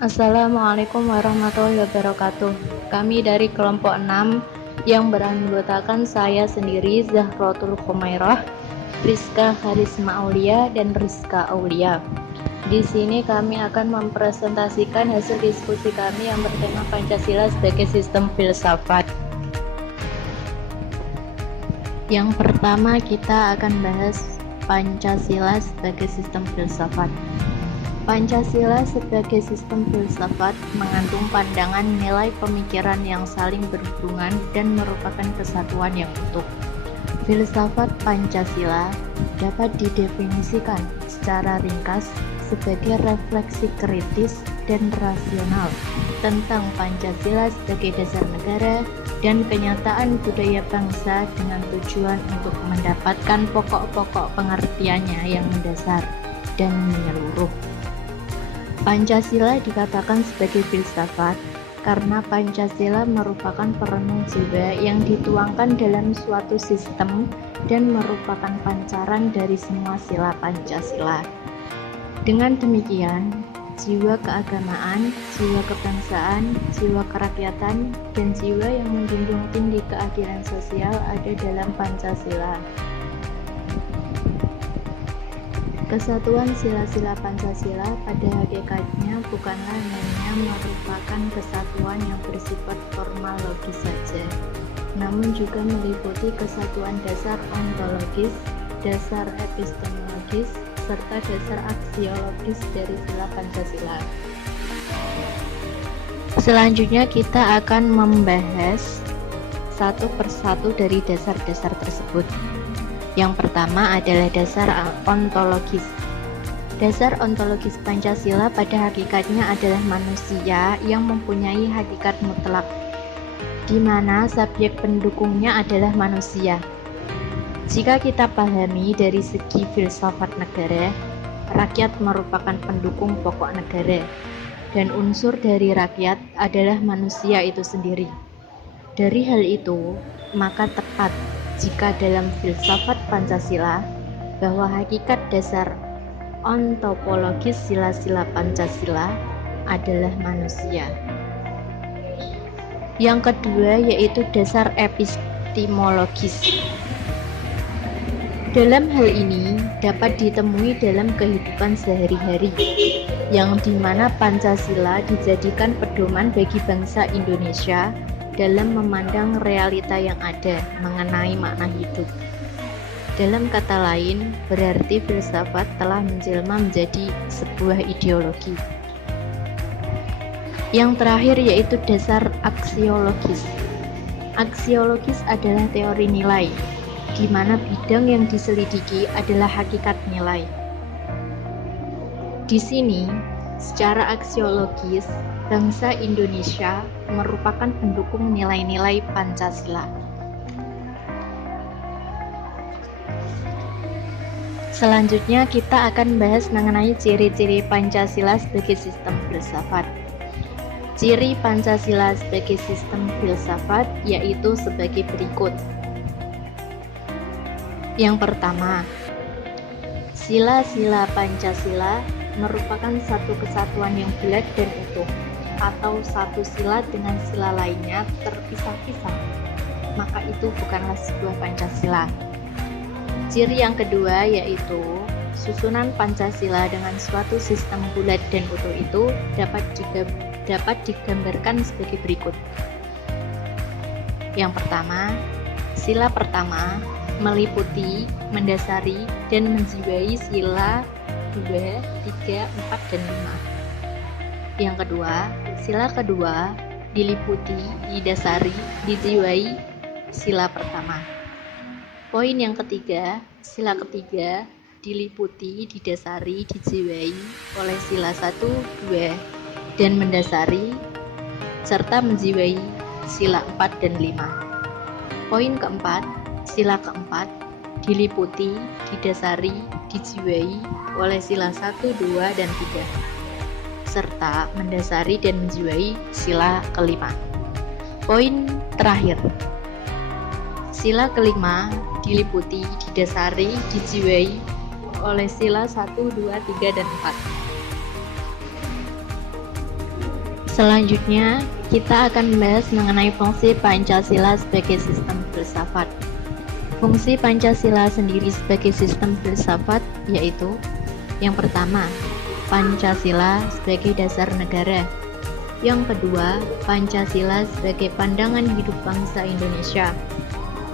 Assalamualaikum warahmatullahi wabarakatuh. Kami dari kelompok 6 yang beranggotakan saya sendiri, Zahrotul Khumairah, Rizka Harisma Aulia, dan Rizka Aulia. Di sini kami akan mempresentasikan hasil diskusi kami yang bertema Pancasila sebagai sistem filsafat. Yang pertama, kita akan bahas Pancasila sebagai sistem filsafat. Pancasila sebagai sistem filsafat mengandung pandangan nilai pemikiran yang saling berhubungan dan merupakan kesatuan yang utuh. Filsafat Pancasila dapat didefinisikan secara ringkas sebagai refleksi kritis dan rasional tentang Pancasila sebagai dasar negara dan kenyataan budaya bangsa dengan tujuan untuk mendapatkan pokok-pokok pengertiannya yang mendasar dan menyeluruh. Pancasila dikatakan sebagai filsafat karena Pancasila merupakan perenung jiwa yang dituangkan dalam suatu sistem dan merupakan pancaran dari semua sila Pancasila. Dengan demikian, jiwa keagamaan, jiwa kebangsaan, jiwa kerakyatan, dan jiwa yang menjunjung tinggi keadilan sosial ada dalam Pancasila. Kesatuan sila-sila Pancasila pada hakikatnya bukanlah hanya merupakan kesatuan yang bersifat formal logis saja, namun juga meliputi kesatuan dasar ontologis, dasar epistemologis, serta dasar aksiologis dari sila Pancasila. Selanjutnya kita akan membahas satu persatu dari dasar-dasar tersebut. Yang pertama adalah dasar ontologis. Dasar ontologis Pancasila pada hakikatnya adalah manusia yang mempunyai hakikat mutlak, di mana subjek pendukungnya adalah manusia. Jika kita pahami dari segi filsafat negara, rakyat merupakan pendukung pokok negara, dan unsur dari rakyat adalah manusia itu sendiri. Dari hal itu, maka tepat jika dalam filsafat Pancasila bahwa hakikat dasar ontopologis sila-sila Pancasila adalah manusia. Yang kedua yaitu dasar epistemologis. Dalam hal ini dapat ditemui dalam kehidupan sehari-hari, yang dimana Pancasila dijadikan pedoman bagi bangsa Indonesia dalam memandang realita yang ada mengenai makna hidup. Dalam kata lain, berarti filsafat telah menjelma menjadi sebuah ideologi. Yang terakhir yaitu dasar aksiologis. Aksiologis adalah teori nilai, di mana bidang yang diselidiki adalah hakikat nilai. Di sini, secara aksiologis, bangsa Indonesia merupakan pendukung nilai-nilai Pancasila. Selanjutnya kita akan bahas mengenai ciri-ciri Pancasila sebagai sistem filsafat. Ciri Pancasila sebagai sistem filsafat yaitu sebagai berikut. Yang pertama, sila-sila Pancasila merupakan satu kesatuan yang bulat dan utuh, atau satu sila dengan sila lainnya terpisah-pisah, maka itu bukanlah sebuah Pancasila. Ciri yang kedua yaitu susunan Pancasila dengan suatu sistem bulat dan utuh itu dapat digambarkan sebagai berikut. Yang pertama, sila pertama meliputi, mendasari, dan menjiwai sila 2, 3, 4, dan 5. Yang kedua, sila kedua diliputi, didasari, dijiwai sila pertama. Poin yang ketiga, sila ketiga diliputi, didasari, dijiwai oleh sila 1, 2, dan mendasari serta menjiwai sila 4 dan 5. Poin keempat, sila keempat diliputi, didasari, dijiwai oleh sila 1, 2, dan 3 serta mendasari dan menjiwai sila kelima. Poin terakhir, sila kelima diliputi, didasari, dijiwai oleh sila 1, 2, 3, dan 4. Selanjutnya, kita akan membahas mengenai fungsi Pancasila sebagai sistem filsafat. Fungsi Pancasila sendiri sebagai sistem filsafat yaitu: yang pertama, Pancasila sebagai dasar negara. Yang kedua, Pancasila sebagai pandangan hidup bangsa Indonesia.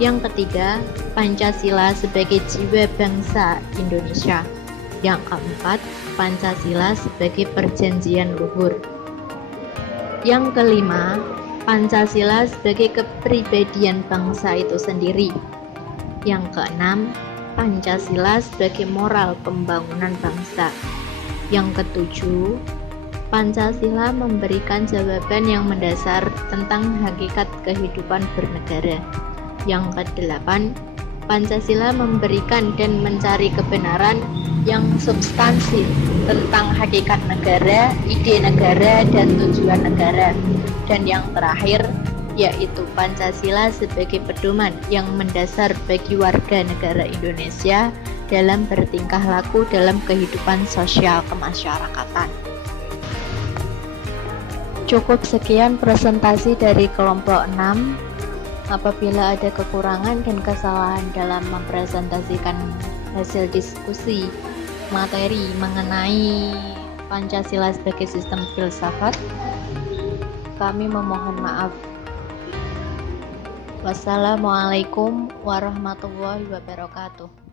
Yang ketiga, Pancasila sebagai jiwa bangsa Indonesia. Yang keempat, Pancasila sebagai perjanjian luhur. Yang kelima, Pancasila sebagai kepribadian bangsa itu sendiri. Yang keenam, Pancasila sebagai moral pembangunan bangsa. Yang ketujuh, Pancasila memberikan jawaban yang mendasar tentang hakikat kehidupan bernegara. Yang kedelapan, Pancasila memberikan dan mencari kebenaran yang substansi tentang hakikat negara, ide negara, dan tujuan negara. Dan yang terakhir, yaitu Pancasila sebagai pedoman yang mendasar bagi warga negara Indonesia dalam bertingkah laku dalam kehidupan sosial kemasyarakatan. Cukup sekian presentasi dari kelompok 6. Apabila ada kekurangan dan kesalahan dalam mempresentasikan hasil diskusi materi mengenai Pancasila sebagai sistem filsafat, kami memohon maaf. Wassalamualaikum warahmatullahi wabarakatuh.